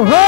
Oh.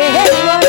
que es